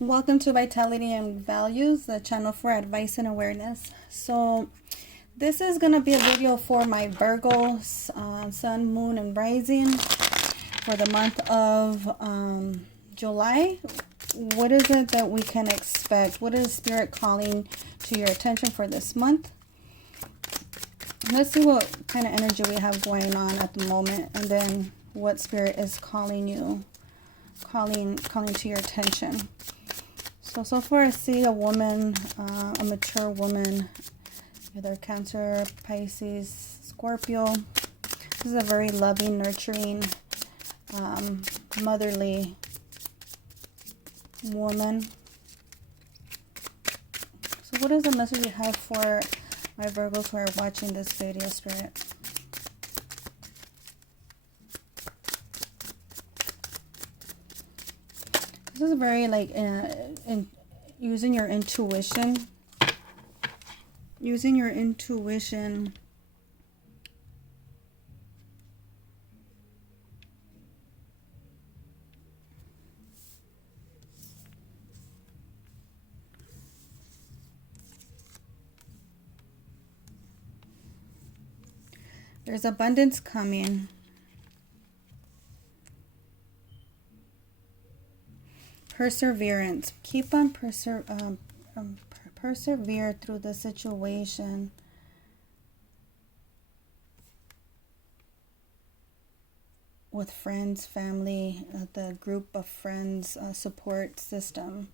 Welcome to Vitality and Values, the channel for advice and awareness. So this is going to be a video for my Virgos, Sun, Moon, and Rising for the month of July. What is it that we can expect? What is Spirit calling to your attention for this month? Let's see what kind of energy we have going on at the moment, and then what Spirit is calling you, calling to your attention. So far I see a woman, a mature woman, either Cancer, Pisces, Scorpio. This is a very loving, nurturing, motherly woman. So what is the message you have for my Virgos who are watching this video, Spirit? This is very like using your intuition. Using your intuition. There's abundance coming. Perseverance. Keep on persevere through the situation. With friends, family, the group of friends, support system.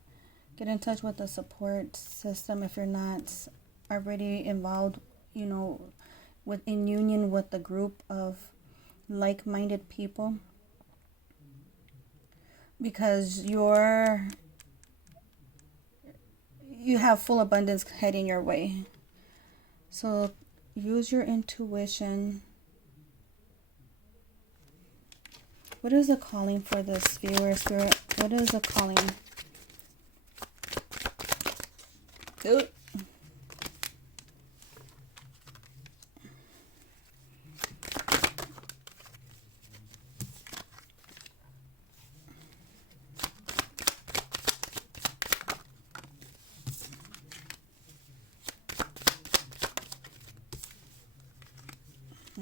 Get in touch with the support system if you're not already involved, you know, in union with the group of like-minded people. Because you have full abundance heading your way. So use your intuition. What is the calling for this viewer, Spirit? What is the calling? Ooh.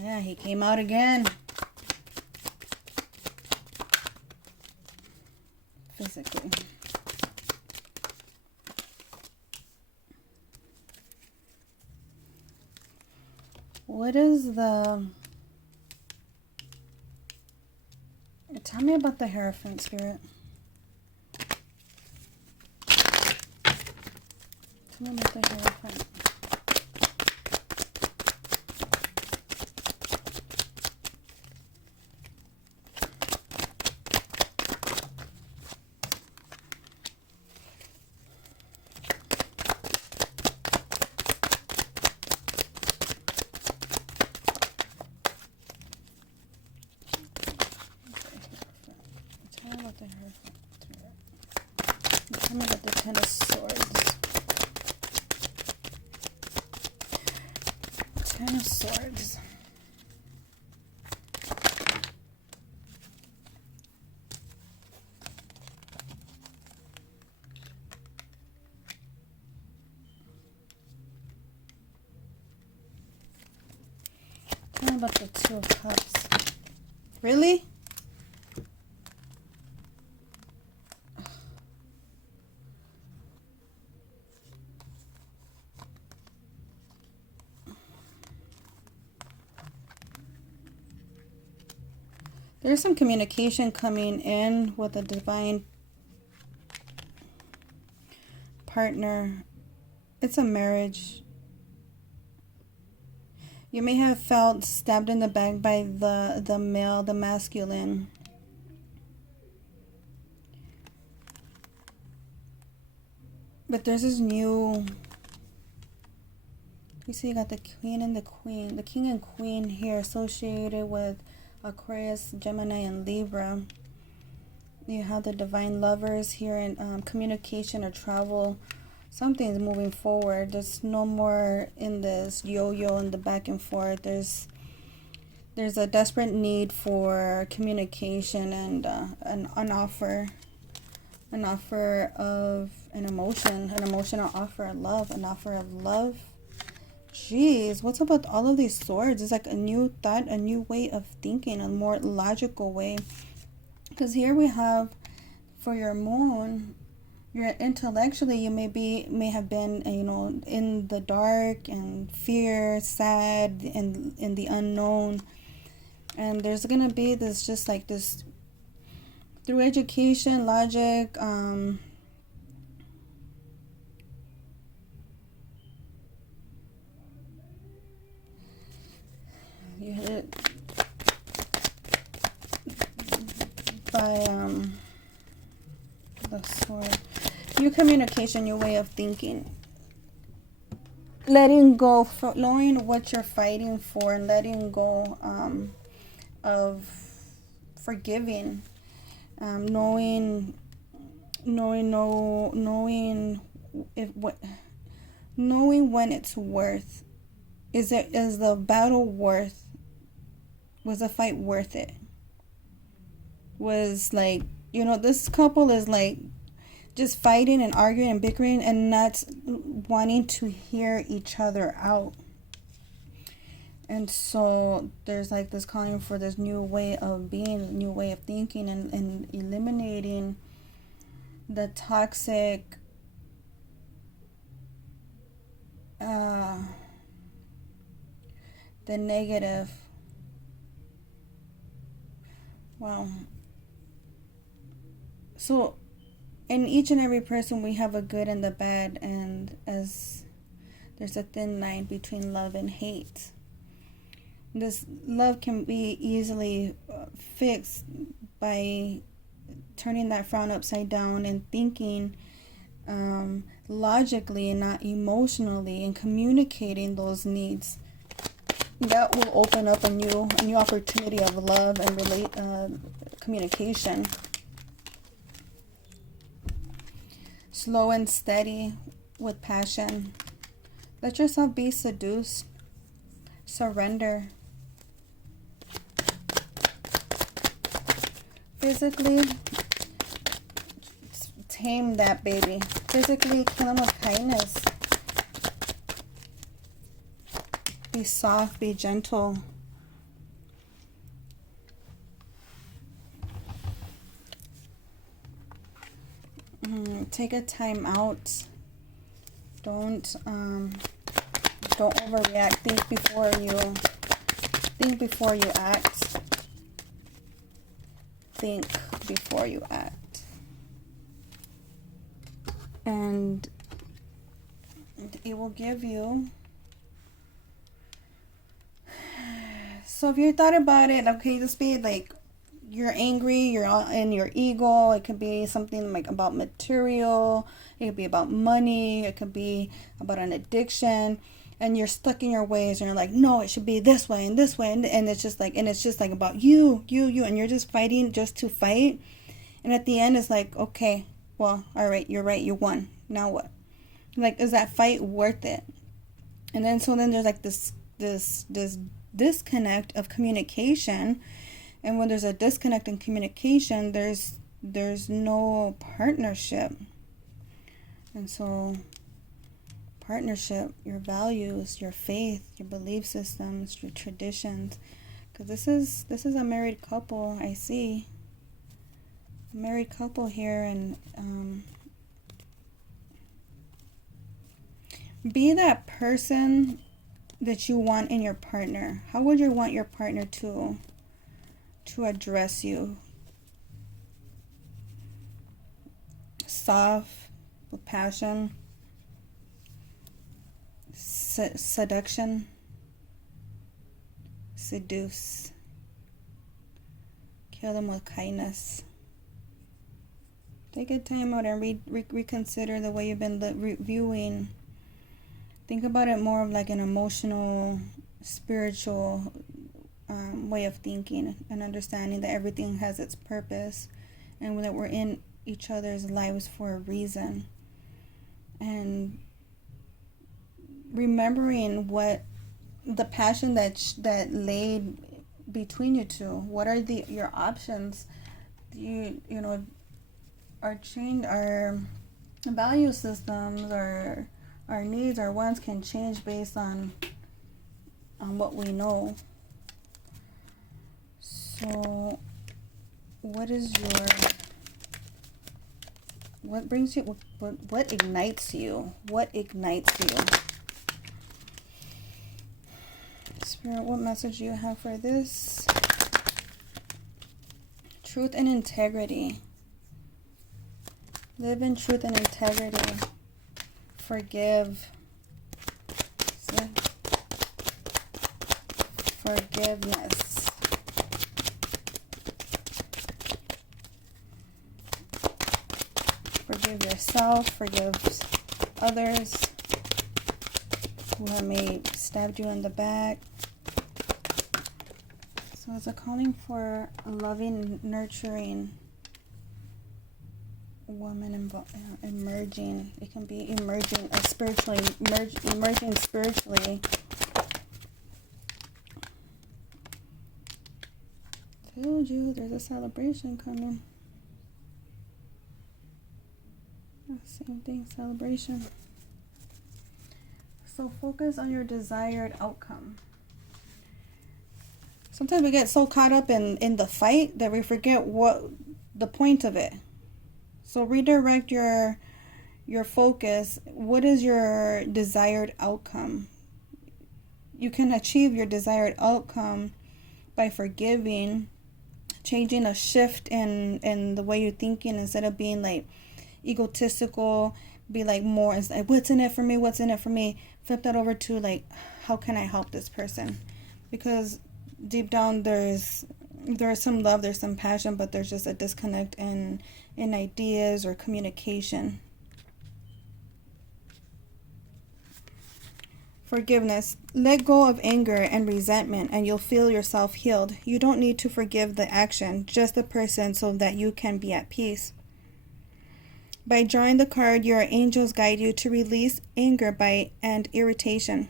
Yeah, he came out again. Physically. What is the... Tell me about the Hierophant, Spirit. Tell me about the Hierophant. Tell me about the Ten of Swords. Ten of Swords. Tell me about the Two of Cups. Really? There's some communication coming in with a divine partner. It's a marriage. You may have felt stabbed in the back by the male, the masculine. But there's this new... You see you got the Queen and the Queen. The King and Queen here associated with Aquarius, Gemini, and Libra. You have the divine lovers here in communication or travel. Something's moving forward. There's no more in this yo-yo and the back and forth. There's a desperate need for communication and an offer an offer of an emotion, an emotional offer of love, an offer of love. Jeez, what's up with all of these swords? It's like a new thought, a new way of thinking, a more logical way. Because here we have, for your moon, you're intellectually, you may have been, in the dark and fear, sad, and in the unknown. And there's gonna be this, just like this, through education, logic, you hit it by the sword. New communication, new way of thinking, letting go, knowing what you're fighting for, and letting go of forgiving, knowing when it's worth. Is the battle worth? Was the fight worth it? Was, like, this couple is like just fighting and arguing and bickering and not wanting to hear each other out. And so there's like this calling for this new way of being, new way of thinking, and eliminating the toxic the negative. Wow. So in each and every person we have a good and the bad, and as there's a thin line between love and hate. This love can be easily fixed by turning that frown upside down and thinking logically and not emotionally, and communicating those needs. That will open up a new opportunity of love and communication. Slow and steady with passion. Let yourself be seduced. Surrender. Physically, tame that baby. Physically, kill him with kindness. Be soft, be gentle. Take a time out. Don't overreact. Think before you act. Think before you act. And it will give you. So if you thought about it, okay, this be like you're angry, you're in your ego. It could be something like about material. It could be about money. It could be about an addiction. And you're stuck in your ways, and you're like, no, it should be this way and this way, and it's just like about you, and you're just fighting just to fight. And at the end, it's like, okay, well, all right, you're right, you won. Now what? Like, is that fight worth it? And then there's like this disconnect of communication, and when there's a disconnect in communication, there's no partnership. And so partnership, your values, your faith, your belief systems, your traditions, because this is a married couple. I see a married couple here. And be that person that you want in your partner. How would you want your partner to address you? Soft, with passion, seduction, seduce, kill them with kindness. Take a time out and reconsider the way you've been viewing. Think about it more of like an emotional, spiritual way of thinking, and understanding that everything has its purpose, and that we're in each other's lives for a reason. And remembering what the passion that laid between you two. What are your options? You know, our value systems, our needs, our wants can change based on what we know. So what brings you, what ignites you? What ignites you? Spirit, what message do you have for this? Truth and integrity. Live in truth and integrity. Forgive. Forgiveness. Forgive yourself. Forgive others who have maybe stabbed you in the back. So it's a calling for a loving, nurturing woman emerging. It can be emerging spiritually, emerging spiritually. Told you there's a celebration coming. Same thing, celebration. So focus on your desired outcome. Sometimes we get so caught up in the fight that we forget what the point of it. So redirect your focus. What is your desired outcome? You can achieve your desired outcome by forgiving, changing a shift in the way you're thinking. Instead of being like egotistical, be like more, it's like, what's in it for me? What's in it for me? Flip that over to like, how can I help this person? Because deep down there's some love, there's some passion, but there's just a disconnect in ideas or communication. Forgiveness. Let go of anger and resentment and you'll feel yourself healed. You don't need to forgive the action, just the person, so that you can be at peace. By drawing the card, your angels guide you to release anger and irritation.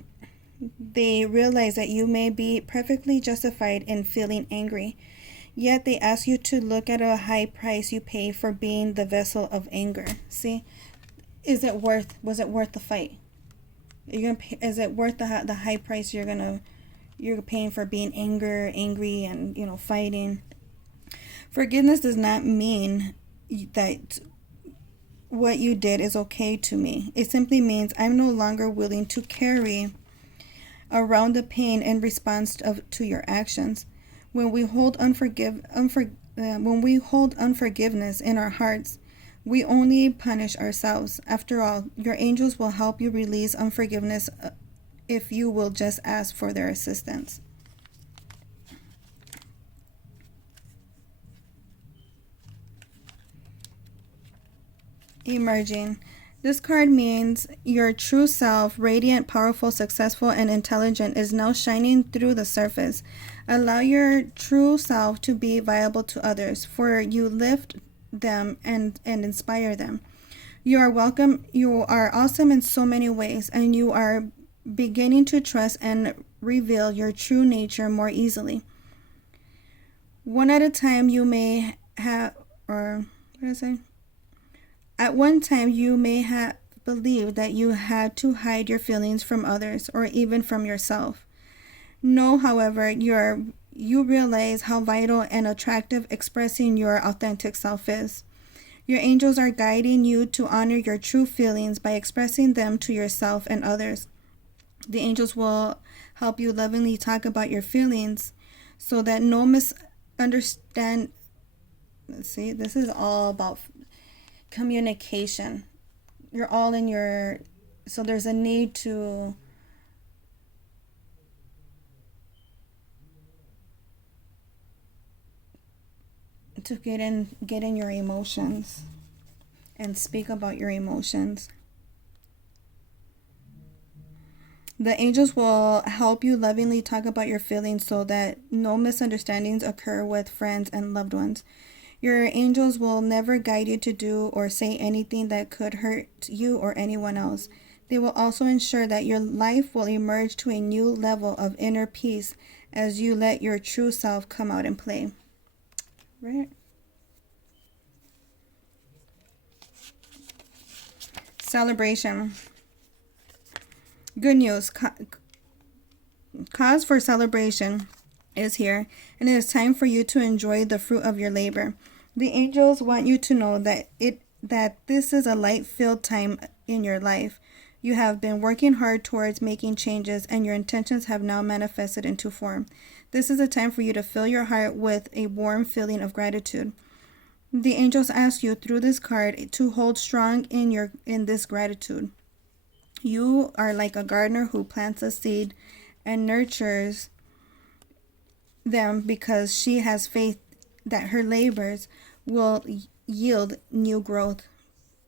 They realize that you may be perfectly justified in feeling angry, yet they ask you to look at a high price you pay for being the vessel of anger. See, was it worth the fight? Is it worth the high price you're paying for being angry and fighting? Forgiveness does not mean that what you did is okay to me. It simply means I'm no longer willing to carry around the pain in response to your actions. When we hold unforgiveness in our hearts, we only punish ourselves. After all, your angels will help you release unforgiveness if you will just ask for their assistance. Emerging. This card means your true self, radiant, powerful, successful, and intelligent, is now shining through the surface. Allow your true self to be viable to others, for you lift them and inspire them. You are welcome. You are awesome in so many ways, and you are beginning to trust and reveal your true nature more easily. One at a time, you may have, or what did I say? At one time, you may have believed that you had to hide your feelings from others or even from yourself. No, however, you realize how vital and attractive expressing your authentic self is. Your angels are guiding you to honor your true feelings by expressing them to yourself and others. The angels will help you lovingly talk about your feelings so that no misunderstand. See, this is all about communication. You're all in your, so there's a need to get in your emotions and speak about your emotions. The angels will help you lovingly talk about your feelings so that no misunderstandings occur with friends and loved ones. Your angels will never guide you to do or say anything that could hurt you or anyone else. They will also ensure that your life will emerge to a new level of inner peace as you let your true self come out and play. Right? Celebration. Good news. Cause for celebration is here, and it is time for you to enjoy the fruit of your labor. The angels want you to know that this is a light-filled time in your life. You have been working hard towards making changes, and your intentions have now manifested into form. This is a time for you to fill your heart with a warm feeling of gratitude. The angels ask you through this card to hold strong in this gratitude. You are like a gardener who plants a seed and nurtures them because she has faith that her labors will yield new growth.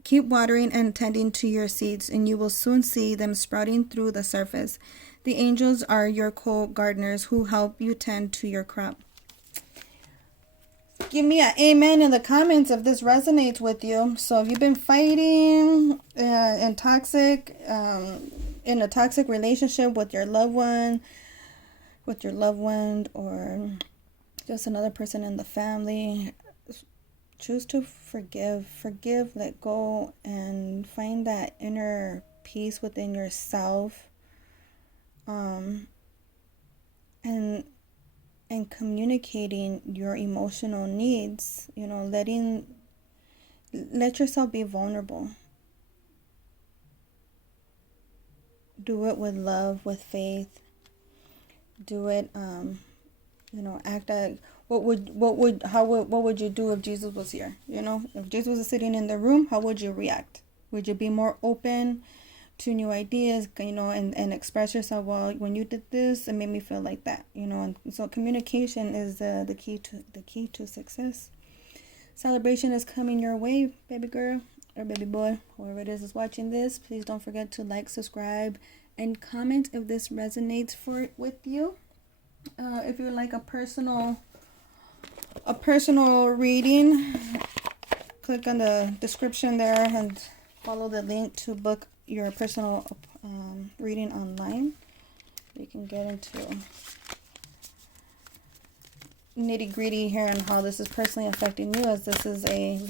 Keep watering and tending to your seeds, and you will soon see them sprouting through the surface. The angels are your co-gardeners who help you tend to your crop. Give me an amen in the comments if this resonates with you. So if you've been fighting in a toxic relationship with your loved one, or just another person in the family, choose to forgive, let go, and find that inner peace within yourself. And communicating your emotional needs, let yourself be vulnerable. Do it with love, with faith. Do it, act like what would you do if Jesus was here? If Jesus was sitting in the room, how would you react? Would you be more open to new ideas, and express yourself? Well, when you did this, it made me feel like that, and so communication is the key to success. Celebration is coming your way, baby girl or baby boy, whoever it is watching this. Please don't forget to like, subscribe, and comment if this resonates with you. If you would like a personal reading, click on the description there and follow the link to book your personal reading online. We can get into nitty-gritty here and how this is personally affecting you, as this is a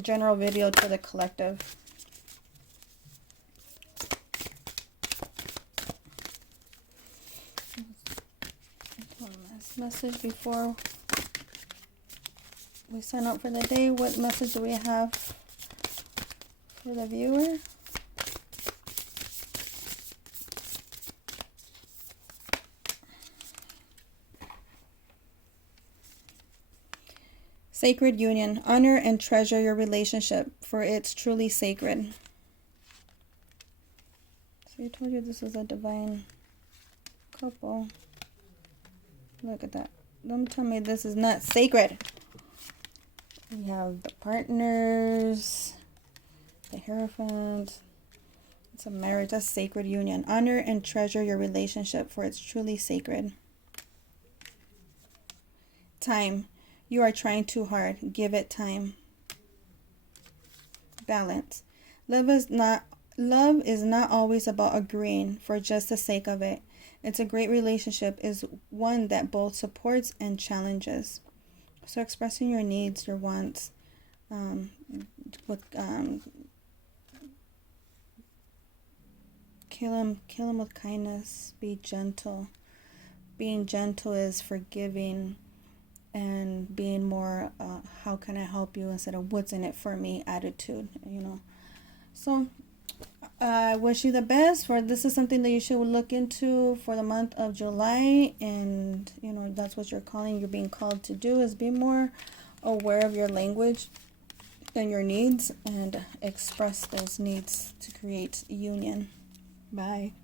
general video to the collective. One last message before we sign out for the day. What message do we have for the viewer? Sacred union. Honor and treasure your relationship, for it's truly sacred. So I told you this is a divine couple. Look at that. Don't tell me this is not sacred. We have the partners, the Hierophant. It's a marriage. That's sacred union. Honor and treasure your relationship, for it's truly sacred. Time. You are trying too hard. Give it time. Balance. Love is not always about agreeing for just the sake of it. It's a great relationship is one that both supports and challenges. So expressing your needs, your wants, kill them with kindness. Be gentle. Being gentle is forgiving, and being more how can I help you instead of what's in it for me attitude. So I wish you the best. This is something that you should look into for the month of July, and that's what you're being called to do, is be more aware of your language and your needs, and express those needs to create union. Bye.